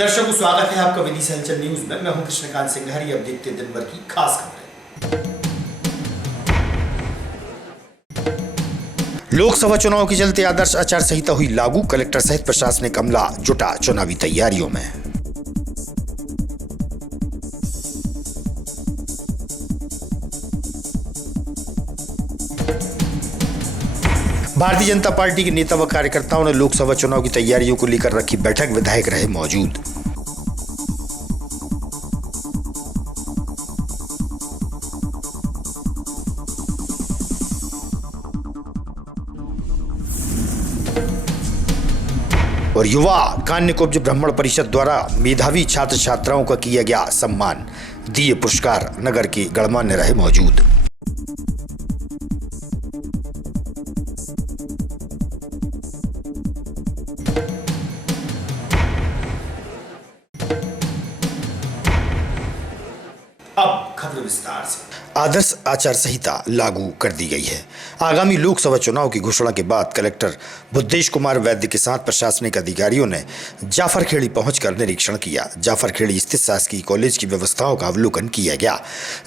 दर्शकों, स्वागत है आपका विदिशा हलचल न्यूज में। मैं हूं कृष्णकांत सिंघारी। अब देखते हैं दिन भर की खास खबरें। लोकसभा चुनाव के चलते आदर्श आचार संहिता हुई लागू। कलेक्टर सहित प्रशासनिक अमला जुटा चुनावी तैयारियों में। भारतीय जनता पार्टी के नेता व कार्यकर्ताओं ने लोकसभा चुनाव की तैयारियों को लेकर रखी बैठक। विधायक रहे मौजूद। और युवा कान्यकुब्ज ब्राह्मण परिषद द्वारा मेधावी छात्र छात्राओं का किया गया सम्मान। दिए पुरस्कार। नगर के गणमान्य रहे मौजूद। अब खबर विस्तार से। आदर्श आचार संहिता लागू कर दी गई है। आगामी लोकसभा चुनाव की घोषणा के बाद कलेक्टर बुद्धेश कुमार वैद्य के साथ प्रशासनिक अधिकारियों ने जाफरखेड़ी पहुंचकर निरीक्षण किया। जाफरखेड़ी स्थित शासकीय कॉलेज की व्यवस्थाओं का अवलोकन किया गया।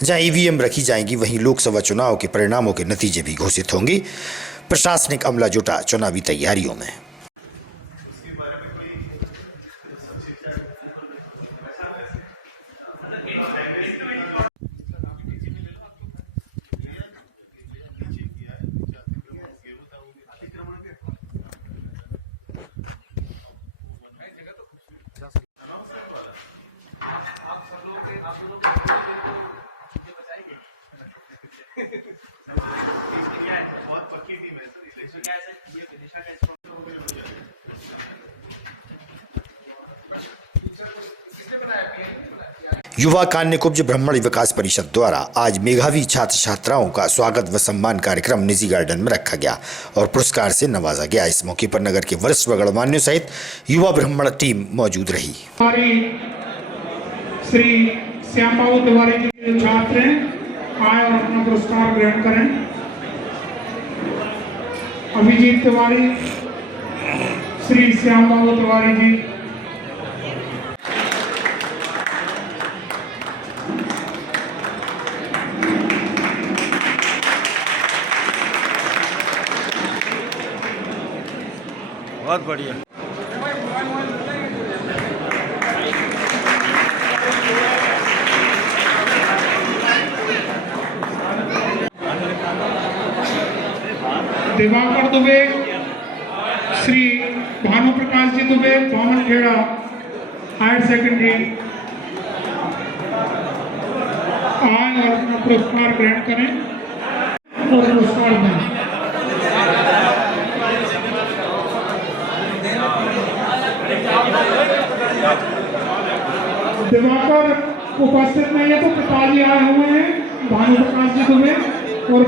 जहां ईवीएम रखी जाएंगी, वहीं लोकसभा चुनाव के परिणामों के नतीजे भी घोषित होंगे। प्रशासनिक अमला जुटा चुनावी तैयारियों में। युवा कान्यकुब्ज ब्राह्मण विकास परिषद द्वारा आज मेधावी छात्र छात्राओं का स्वागत व सम्मान कार्यक्रम निजी गार्डन में रखा गया और पुरस्कार से नवाजा गया। इस मौके पर नगर के वरिष्ठ व गणमान्यों सहित युवा ब्राह्मण टीम मौजूद रही। श्री श्याम बाबू तिवारी जी के छात्र आए और अपना पुरस्कार ग्रहण करें। अभिजीत तिवारी, श्री श्याम बाबू तिवारी जी। बहुत बढ़िया। दिवाकर दुबे, श्री भानु प्रकाश जी दुबे, बामनखेड़ा हायर सेकेंडरी आए और अपना पुरस्कार ग्रहण करें और पुरस्कार दें। दिवाकर उपस्थित नहीं है तो पिताजी आए हुए हैं, भानु प्रकाश जी दुबे और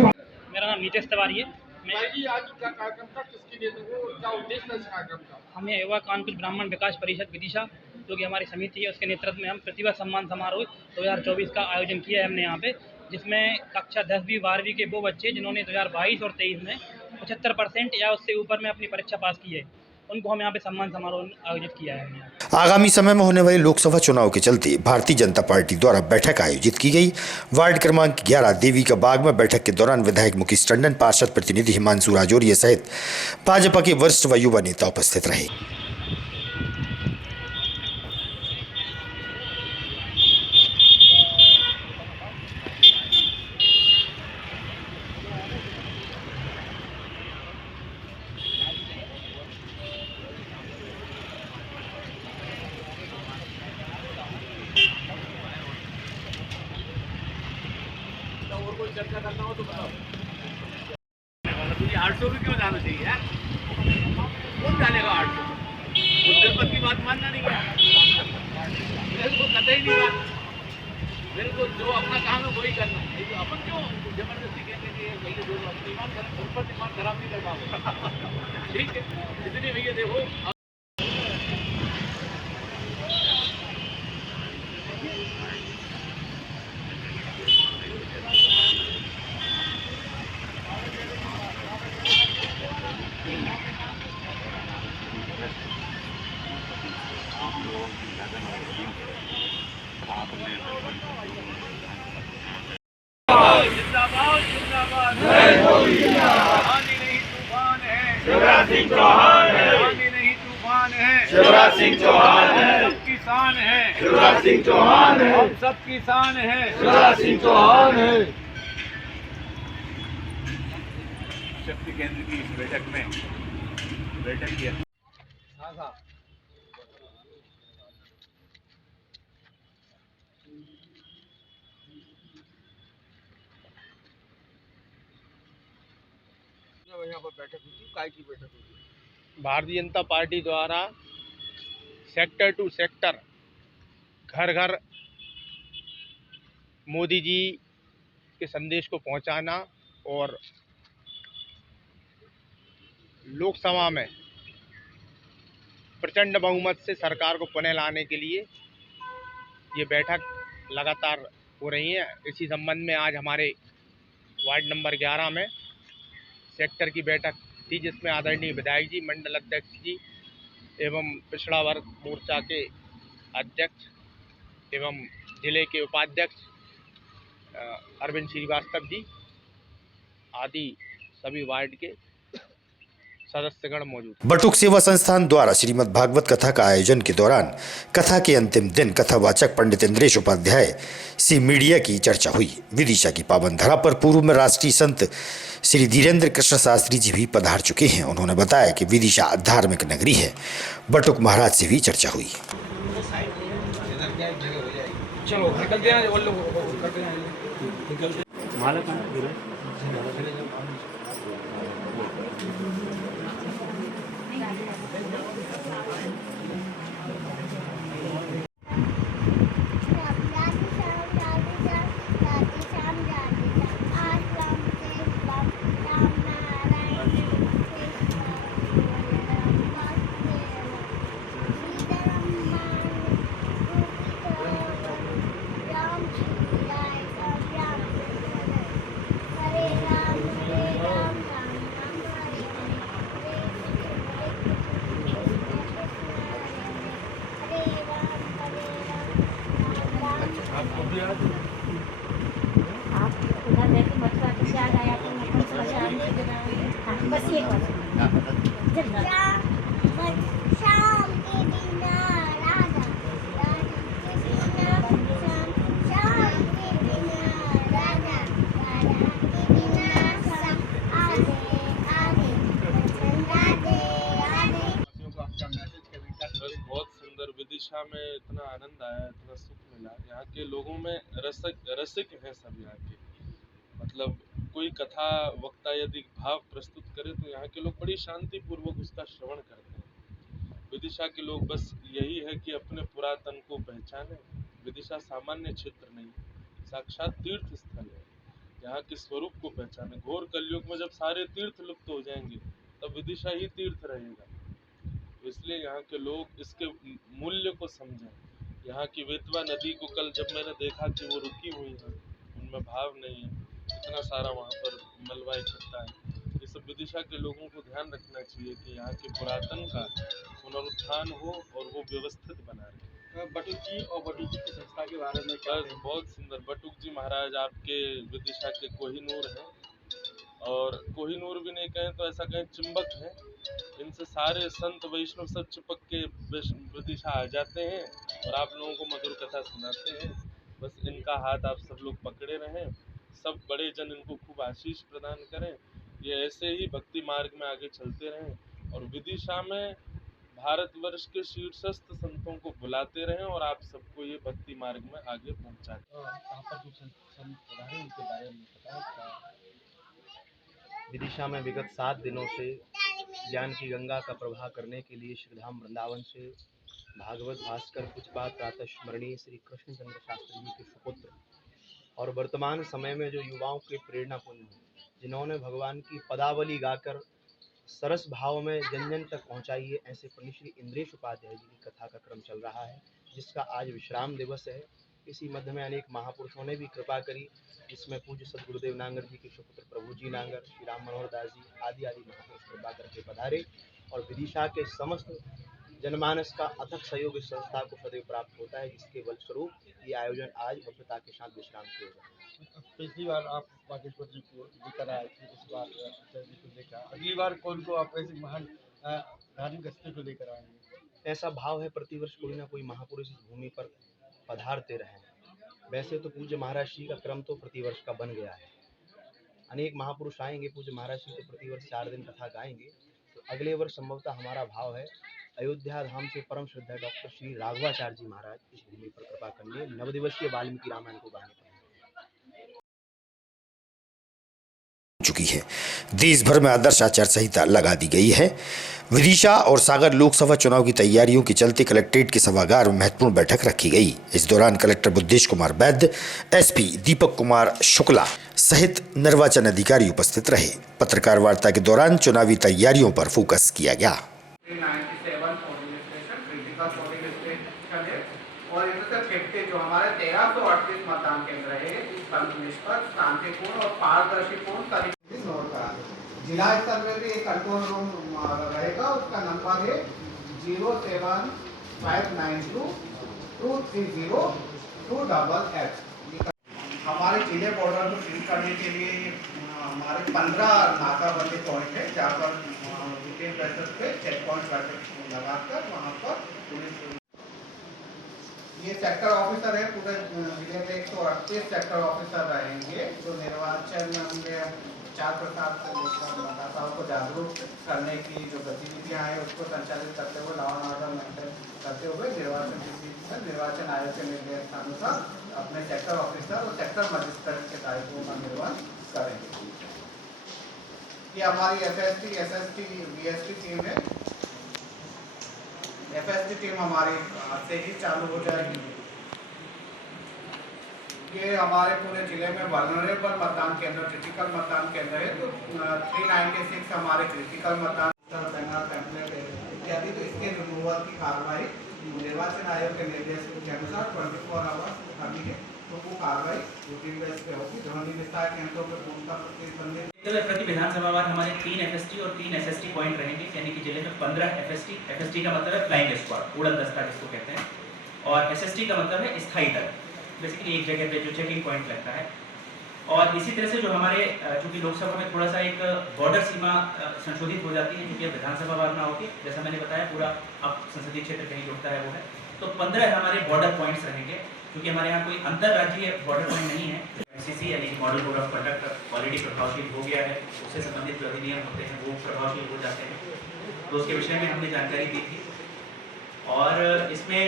मेरा नाम नीतेश तिवारी है। मैं आज क्या कार्यक्रम का किसकी नेतृत्व क्या उद्देश्य है इस कार्यक्रम का? हम युवा कानकुब्ज ब्राह्मण विकास परिषद विदिशा, जो कि हमारी समिति है, उसके नेतृत्व में हम प्रतिभा सम्मान समारोह 2024 का आयोजन किया है हमने यहाँ पे, जिसमें कक्षा 10वीं 12वीं के वो बच्चे जिन्होंने 2022 और 23 में 75% या उससे ऊपर में अपनी परीक्षा पास की है, उनको हम यहाँ पे सम्मान समारोह आयोजित किया है। आगामी समय में होने वाले लोकसभा चुनाव के चलते भारतीय जनता पार्टी द्वारा बैठक आयोजित की गई। वार्ड क्रमांक 11 देवी का बाग में बैठक के दौरान विधायक मुकेश टंडन, पार्षद प्रतिनिधि हिमांशु राजौरिया सहित भाजपा के वरिष्ठ व युवा नेता उपस्थित रहे। और कोई चर्चा करना हो तो बताओ। तुझे 800 भी क्यों जाना चाहिए यार? कौन जानेगा 800? उस जनपद की बात मानना नहीं है मेरे को, कतई नहीं बात। मेरे को जो अपना काम है वही करना है। तो अपन क्यों जबरदस्ती कहते हैं कि भैया जो ईमान खराब नहीं करना। ठीक है, इसलिए भैया देखो अपने जिंदाबाद जिंदाबाद आंधी नहीं तूफान है शिवराज सिंह चौहान है, आंधी नहीं तूफान है शिवराज सिंह चौहान है, सब किसान है शिवराज सिंह चौहान है, हम सब किसान है शिवराज सिंह चौहान है। शक्ति केंद्र की इस बैठक की यहाँ पर बैठक हुई, काय की बैठक हुई? भारतीय जनता पार्टी द्वारा सेक्टर टू सेक्टर घर घर मोदी जी के संदेश को पहुंचाना और लोकसभा में प्रचंड बहुमत से सरकार को पुनः लाने के लिए ये बैठक लगातार हो रही है। इसी संबंध में आज हमारे वार्ड नंबर 11 में सेक्टर की बैठक थी, जिसमें आदरणीय विधायक जी, मंडल अध्यक्ष जी एवं पिछड़ा वर्ग मोर्चा के अध्यक्ष एवं जिले के उपाध्यक्ष अरविंद श्रीवास्तव जी आदि सभी वार्ड के सदस्यगण मौजूद। बटुक सेवा संस्थान द्वारा श्रीमद् भागवत कथा का आयोजन के दौरान कथा के अंतिम दिन कथावाचक पंडित इंद्रेश उपाध्याय से मीडिया की चर्चा हुई। विदिशा की पावन धरा पर पूर्व में राष्ट्रीय संत श्री धीरेन्द्र कृष्ण शास्त्री जी भी पधार चुके हैं। उन्होंने बताया कि विदिशा धार्मिक नगरी है। बटुक महाराज से भी चर्चा हुई। चलो निकलते हैं वो लोग करते हैं माला का आप उधर देखो मथुरा के से आ गया तो मतलब शाम के बस एक शाम के बिना राजा शाम के बिना राजा के बिना सब आगे आगे चंदा दे आगे। बस बहुत सुंदर। विदिशा में इतना आनंद आया, इतना सुख मिला। यहाँ के लोगों में रसिक हैं सब यहाँ के। मतलब कोई कथा वक्ता यदि भाव प्रस्तुत करे तो यहाँ के लोग बड़ी शांति पूर्वक उसका श्रवण करते हैं। विदिशा के लोग बस यही है कि अपने पुरातन को पहचाने। विदिशा सामान्य क्षेत्र नहीं, साक्षात तीर्थ स्थल है। यहाँ के स्वरूप को पहचाने। घोर कलयुग में जब सारे तीर्थ लुप्त हो जाएंगे तब विदिशा ही तीर्थ रहेगा। तो इसलिए यहाँ के लोग इसके मूल्य को समझें। यहाँ की बेतवा नदी को कल जब मैंने देखा कि वो रुकी हुई है, उनमें भाव नहीं है, इतना सारा वहाँ पर मलबा इकट्ठा है। ये सब विदिशा के लोगों को ध्यान रखना चाहिए कि यहाँ के पुरातन का पुनरुत्थान हो और वो व्यवस्थित बना रहे। बटुक जी और बटुक जी की संस्था के बारे में क्या? बस बहुत सुंदर। बटुक जी महाराज आपके विदिशा के कोहिनूर हैं, और कोहिनूर भी नहीं कहें तो ऐसा कहें चुंबक है। इनसे सारे संत वैष्णव सब चिपक के विदिशा आ जाते हैं और आप लोगों को मधुर कथा सुनाते हैं। बस इनका हाथ आप सब लोग पकड़े रहें। सब बड़े जन इनको खूब आशीष प्रदान करें। ये ऐसे ही भक्ति मार्ग में आगे चलते रहें और विदिशा में भारतवर्ष के शीर्षस्थ संतों को बुलाते रहें और आप सबको ये भक्ति मार्ग में आगे पहुंचाएं। यहाँ पर जो संत पधारे उनके बारे में बताया। विदिशा में विगत 7 दिनों से ज्ञान की गंगा का प्रवाह करने के लिए श्रीधाम वृंदावन से भागवत भास्कर कुछ बात प्रातः स्मरणीय श्री कृष्णचंद्र शास्त्री जी के सुपुत्र और वर्तमान समय में जो युवाओं के प्रेरणा पुंज हैं, जिन्होंने भगवान की पदावली गाकर सरस भाव में जन जन तक पहुँचाई है, ऐसे पंडित श्री इंद्रेश उपाध्याय जी की कथा का क्रम चल रहा है, जिसका आज विश्राम दिवस है। इसी मध्य में अनेक महापुरुषों ने भी कृपा करी, जिसमें पूज्य सदगुरुदेव नांगर जी के सुपुत्र प्रभु जी नांगर, श्री राम मनोहर दास जी आदि महापुरुष कृपा करके पधारे और विदिशा के समस्त जनमानस का अथक सहयोग इस संस्था को सदैव प्राप्त होता है, जिसके फलस्वरूप ये आयोजन आज भव्यता के साथ विश्राम किए गए। पिछली बार आप बागेश्वर जी को लेकर आए थे, इस बार आचार्य जी को लेकर, अगली बार कौन को आप ऐसी महान धार्मिक हस्ती को लेकर आएंगे? ऐसा भाव है प्रतिवर्ष कोई ना कोई महापुरुष इस भूमि पर पधारते रहे। वैसे तो पूज्य महाराज श्री का क्रम तो प्रतिवर्ष का बन गया है, अनेक महापुरुष आएंगे, पूज्य महाराज श्री तो प्रतिवर्ष 4 दिन कथा गाएंगे। तो अगले वर्ष संभवतः हमारा भाव है अयोध्या धाम से परम श्रद्धा डॉक्टर श्री राघवाचार्य जी महाराज इस भूमि पर कृपा करने 9 दिवसीय वाल्मीकि रामायण को गाने चुकी है। देश भर में आदर्श आचार संहिता लगा दी गई है। विदिशा और सागर लोकसभा चुनाव की तैयारियों के चलते कलेक्ट्रेट के सभागार में महत्वपूर्ण बैठक रखी गई। इस दौरान कलेक्टर बुद्धेश कुमार वैद्य, एसपी दीपक कुमार शुक्ला सहित निर्वाचन अधिकारी उपस्थित रहे। पत्रकार वार्ता के दौरान चुनावी तैयारियों पर फोकस किया गया। और जो हमारे 1338 मतदान केंद्र है, निष्पक्ष, शांतिपूर्ण और पारदर्शीपूर्ण तरीके से नोट करा। जिला स्तर में भी एक कंट्रोल रूम रहेगा, उसका नंबर है 07592230288। हमारे जिले बॉर्डर को सील करने के लिए हमारे 15 नाकाबंदी पॉइंट है, जहाँ पर रूटीन बेसिस पे चेक पॉइंट लगाकर वहाँ पर पुलिस। ये सेक्टर ऑफिसर है, पूरे जिले में 138 सेक्टर ऑफिसर रहेंगे, जो निर्वाचन में 4 प्रकार से मतदाताओं को जागरूक करने की जो गतिविधियां हैं उसको संचालित करते हुए, लॉ एंड ऑर्डर मेंटेन करते हुए निर्वाचन आयोग के निर्देशानुसार अपने सेक्टर ऑफिसर और सेक्टर मजिस्ट्रेट के दायित्वों का निर्वहन करेंगे। ये हमारी एफएसटी, एसएसटी, बीएसटी टीम है। एफएसटी टीम हमारी आज से ही चालू हो जाएगी। ये हमारे पूरे जिले में वल्नरेबल मतदान केंद्र, क्रिटिकल मतदान केंद्र है, तो 396 हमारे क्रिटिकल मतदान टेम्पलेट इत्यादि, तो इसके रिमूवल की कार्रवाई निर्वाचन आयोग के निर्देश के अनुसार 24 आवर्स अभी है, तो वो कार्रवाई रूटीन बेस पे होगी। ध्वनि विस्तार केंद्रों पर पूर्णतः प्रतिबंधित। प्रति विधानसभा वार हमारे 3 एफएसटी और 3 एसएसटी पॉइंट रहेंगे, यानी कि जिले में 15 एफएसटी का मतलब है फ्लाइंग स्क्वाड, उड़न दस्ता जिसको कहते हैं, और एसएसटी का मतलब है स्थायी दल, बेसिकली एक जगह पे जो चेकिंग पॉइंट लगता है। और इसी तरह से जो हमारे चूँकि लोकसभा में थोड़ा सा एक बॉर्डर सीमा संशोधित हो जाती है, क्योंकि अब विधानसभा वार ना होती, जैसा मैंने बताया पूरा अब संसदीय क्षेत्र कहीं जुड़ता है वो है, तो 15 हमारे बॉर्डर पॉइंट्स रहेंगे, क्योंकि हमारे यहाँ कोई अंतर्राज्यीय बॉर्डर पॉइंट नहीं है। एमसीसी यानी कि model code of conduct already प्रभावशील हो गया है, उससे संबंधित जो अधिनियम होते हैं वो प्रभावशील हो जाते हैं, तो उसके विषय में हमने जानकारी दी थी। और इसमें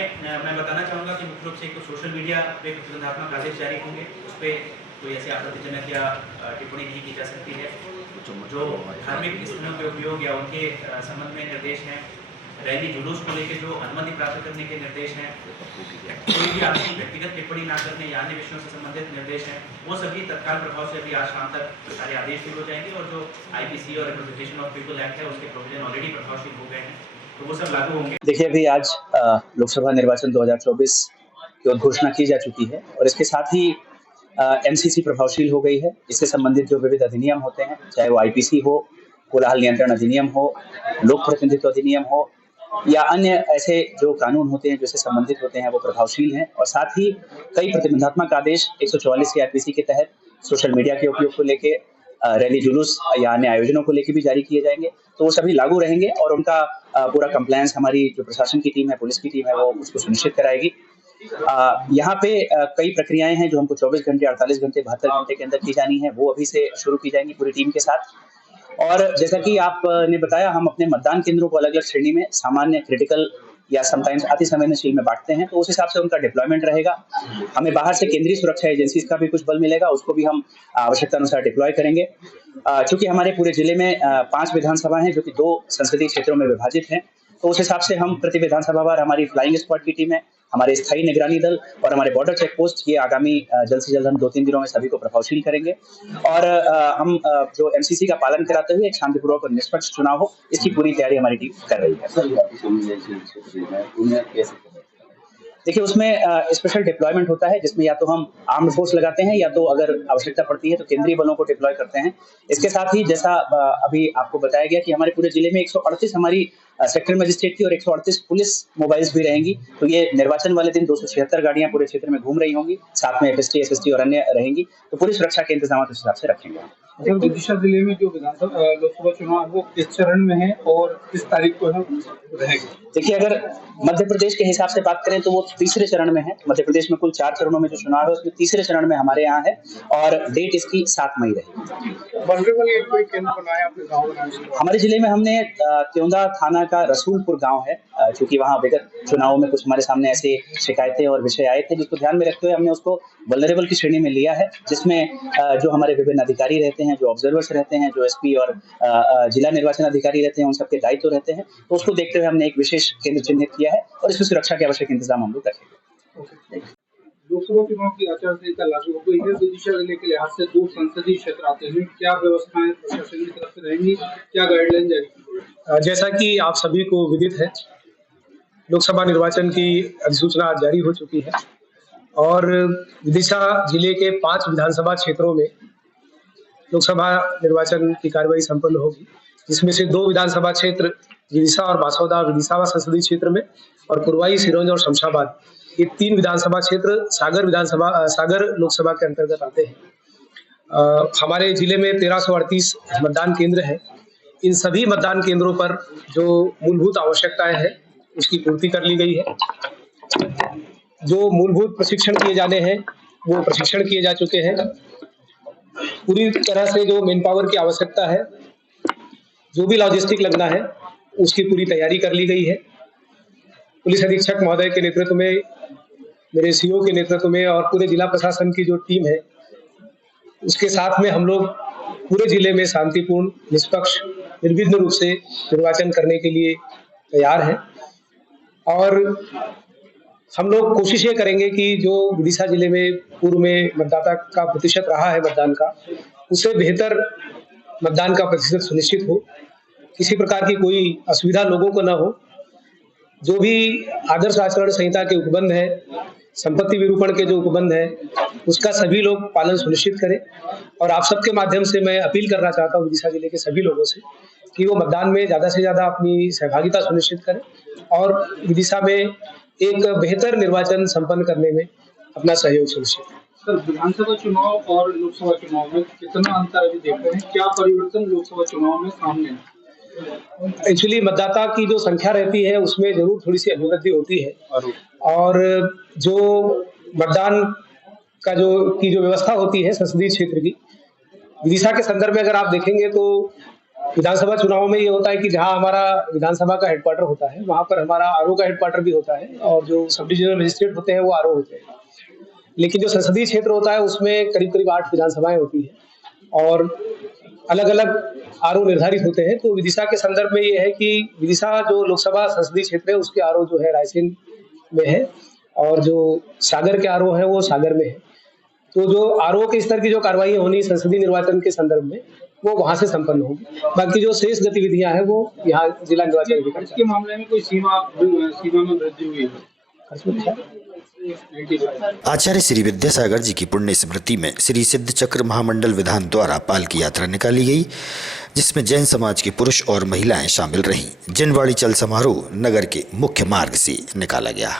मैं बताना चाहूँगा कि मुख्य रूप से एक तो सोशल मीडिया पे प्रतिबंधात्मक आदेश जारी होंगे, उस पर कोई ऐसी आपत्तिजनक या टिप्पणी नहीं की जा सकती है। जो धार्मिक स्थलों के उपयोग या उनके संबंध में निर्देश हैं, रैली जुलूस को लेकर जो अनुमति प्राप्त करने के निर्देश हैं, कोई भी आपसी व्यक्तिगत टिप्पणी ना करने या अन्य विषयों से संबंधित निर्देश हैं, वो सभी तत्काल प्रभाव से अभी आज शाम तक सारे आदेश भी हो जाएंगे। और जो आईपीसी और रिप्रेजेंटेशन ऑफ पीपल एक्ट है, उसके प्रोविजन ऑलरेडी प्रभावशील हो गए हैं, तो वो सब लागू होंगे। देखिए, अभी आज लोकसभा निर्वाचन 2024 की घोषणा की जा चुकी है और इसके साथ ही एमसीसी प्रभावशील हो गई है। इससे संबंधित जो विविध अधिनियम होते हैं, चाहे वो आईपीसी हो, कोलाहल नियंत्रण अधिनियम हो, लोक प्रतिनिधित्व अधिनियम हो या अन्य ऐसे जो कानून होते हैं जो इससे संबंधित होते हैं, वो प्रभावशील हैं। और साथ ही कई प्रतिबंधात्मक आदेश 144 के आईपीसी के तहत सोशल मीडिया के उपयोग को लेके, रैली जुलूस या अन्य आयोजनों को लेकर भी जारी किए जाएंगे, तो वो सभी लागू रहेंगे और उनका पूरा कंप्लायंस हमारी जो प्रशासन की टीम है, पुलिस की टीम है, वो उसको सुनिश्चित कराएगी। यहाँ पे कई प्रक्रियाएं हैं जो हमको 24 घंटे, 48 घंटे, 72 घंटे के अंदर की जानी है, वो अभी से शुरू की जाएंगी पूरी टीम के साथ। और जैसा कि आपने बताया, हम अपने मतदान केंद्रों को अलग अलग श्रेणी में, सामान्य, क्रिटिकल या समटाइम्स अति संवेदनशील में बांटते हैं, तो उस हिसाब से उनका डिप्लॉयमेंट रहेगा। हमें बाहर से केंद्रीय सुरक्षा एजेंसीज का भी कुछ बल मिलेगा, उसको भी हम आवश्यकता अनुसार डिप्लॉय करेंगे। चूंकि हमारे पूरे जिले में 5 विधानसभा हैं जो कि 2 संसदीय क्षेत्रों में विभाजित हैं, तो उस हिसाब से हम प्रति विधानसभा वार हमारी फ्लाइंग स्क्वाड की टीम है, हमारे स्थायी निगरानी दल और हमारे बॉर्डर चेक पोस्ट, ये आगामी जल्द से जल्द हम 2-3 दिनों में सभी को प्रभावशील करेंगे। और हम जो एमसीसी का पालन कराते हुए एक शांतिपूर्वक और निष्पक्ष चुनाव हो, इसकी पूरी तैयारी हमारी टीम कर रही है। देखिए, उसमें स्पेशल डिप्लॉयमेंट होता है, जिसमें या तो हम आर्म्ड फोर्स लगाते हैं या तो अगर आवश्यकता पड़ती है तो केंद्रीय बलों को डिप्लॉय करते हैं। इसके साथ ही जैसा अभी आपको बताया गया कि हमारे पूरे जिले में 138 हमारी सेक्टर मजिस्ट्रेट की और 138 पुलिस मोबाइल्स भी रहेंगी। तो ये निर्वाचन वाले दिन 276 गाड़ियां पूरे क्षेत्र में घूम रही होंगी, साथ में FST, SST और अन्य रहेंगी। तो पूरी सुरक्षा के इंतजाम उस हिसाब से रखेंगे। विदिशा जिले में जो विधानसभा लोकसभा चुनाव वो किस चरण में है और किस तारीख को है रहेगा? देखिए, अगर मध्य प्रदेश के हिसाब से बात करें तो वो तीसरे चरण में है। मध्य प्रदेश में कुल 4 चरणों में जो चुनाव है उसमें तीसरे चरण में हमारे यहाँ है और डेट इसकी 7 मई रहेगी। कोई केंद्र बनाया आपने गाँव बनाया? हमारे जिले में हमने त्योंदा थाना का रसूलपुर गांव है, क्योंकि वहाँ विगत चुनावों में कुछ हमारे सामने ऐसे शिकायतें और विषय आए थे, जिसको ध्यान में रखते हुए हमने उसको वल्नरेबल की श्रेणी में लिया है, जिसमें जो हमारे विभिन्न अधिकारी रहते हैं, जो ऑब्जर्वर्स रहते हैं, जो SP और जिला निर्वाचन अधिकारी रहते हैं, उन सबके दायित्व रहते हैं। तो उसको देखते हुए हमने एक विशेष केंद्र चिन्हित किया है और इसमें सुरक्षा के आवश्यक इंतजाम हम लोग करेंगे। लोकसभा चुनाव की आचार संहिता लागू हो गई है। विदिशा जिले के लिहाज से 2 संसदीय क्षेत्र आते हैं, क्या व्यवस्थाएं प्रशासन की तरफ से रहेंगी, क्या गाइडलाइन जारी की? जैसा कि आप सभी को विदित है, लोकसभा निर्वाचन की अधिसूचना आज जारी हो चुकी है और विदिशा जिले के 5 विधानसभा क्षेत्रों में लोकसभा निर्वाचन की कार्रवाई संपन्न होगी, जिसमें से 2 विधानसभा क्षेत्र विदिशा और बासौदा विदिशा संसदीय क्षेत्र में और पुरवाई, सिरोंज और शमशाबाद, ये 3 विधानसभा क्षेत्र सागर लोकसभा के अंतर्गत आते हैं। हमारे जिले में 1338 मतदान केंद्र हैं। इन सभी मतदान केंद्रों पर जो मूलभूत आवश्यकताएं हैं उसकी पूर्ति कर ली गई है। जो मूलभूत प्रशिक्षण किए जाने हैं वो प्रशिक्षण किए जा चुके हैं। पूरी तरह से जो मैन पावर की आवश्यकता है, जो भी लॉजिस्टिक लगना है, उसकी पूरी तैयारी कर ली गई है। पुलिस अधीक्षक महोदय के नेतृत्व में, मेरे CO के नेतृत्व में और पूरे जिला प्रशासन की जो टीम है उसके साथ में हम लोग पूरे जिले में शांतिपूर्ण, निष्पक्ष, निर्विघ्न रूप से निर्वाचन करने के लिए तैयार हैं। और हम लोग कोशिश ये करेंगे कि जो विदिशा जिले में पूर्व में मतदाता का प्रतिशत रहा है मतदान का, उससे बेहतर मतदान का प्रतिशत सुनिश्चित हो, किसी प्रकार की कोई असुविधा लोगों को न हो। जो भी आदर्श आचरण संहिता के उपबंध है, संपत्ति विरूपण के जो उपबंध है, उसका सभी लोग पालन सुनिश्चित करें। और आप सबके माध्यम से मैं अपील करना चाहता हूँ विदिशा जिले के सभी लोगों से कि वो मतदान में ज़्यादा से ज़्यादा अपनी सहभागिता सुनिश्चित करें और विदिशा में एक बेहतर निर्वाचन संपन्न करने में अपना सहयोग सुनिश्चित करें। सर, विधानसभा चुनाव और लोकसभा चुनाव में कितना अंतर अभी देख रहे हैं? क्या परिवर्तन लोकसभा चुनाव में सामने है? एक्चुअली मतदाता की जो संख्या रहती है उसमें जरूर थोड़ी सी अभिवृद्धि होती है और जो मतदान का जो व्यवस्था होती है संसदीय क्षेत्र की, विदिशा के संदर्भ में अगर आप देखेंगे तो विधानसभा चुनाव में ये होता है कि जहां हमारा विधानसभा का हेडक्वार्टर होता है वहां पर हमारा RO का हेडक्वार्टर भी होता है और जो सब डिविजनल मजिस्ट्रेट होते हैं वो RO होते हैं। लेकिन जो संसदीय क्षेत्र होता है उसमें करीब 8 विधानसभाएं होती हैं और अलग अलग RO निर्धारित होते हैं। तो विदिशा के संदर्भ में ये है कि विदिशा जो लोकसभा संसदीय क्षेत्र है उसके RO जो है रायसेन में है और जो सागर के RO है वो सागर में है। तो जो RO के स्तर की जो कार्रवाई होनी संसदीय निर्वाचन के संदर्भ में वो वहां से संपन्न होगी। बाकी जो शेष गतिविधियां हैं वो यहाँ जिला निर्वाचन अधिकारी के मामले में कोई सीमा में वृद्धि हुई है? आचार्य श्री विद्यासागर जी की पुण्य स्मृति में श्री सिद्ध चक्र महामंडल विधान द्वारा पालकी यात्रा निकाली गई, जिसमें जैन समाज के पुरुष और महिलाएं शामिल रहीं। जनवाड़ी चल समारोह नगर के मुख्य मार्ग से निकाला गया।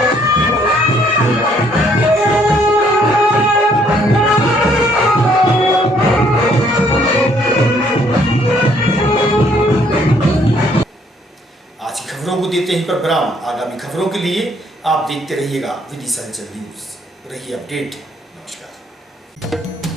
आज की खबरों को देते हैं पर विराम। आगामी खबरों के लिए आप देखते रहिएगा विदिशा न्यूज। रहिए अपडेट। नमस्कार।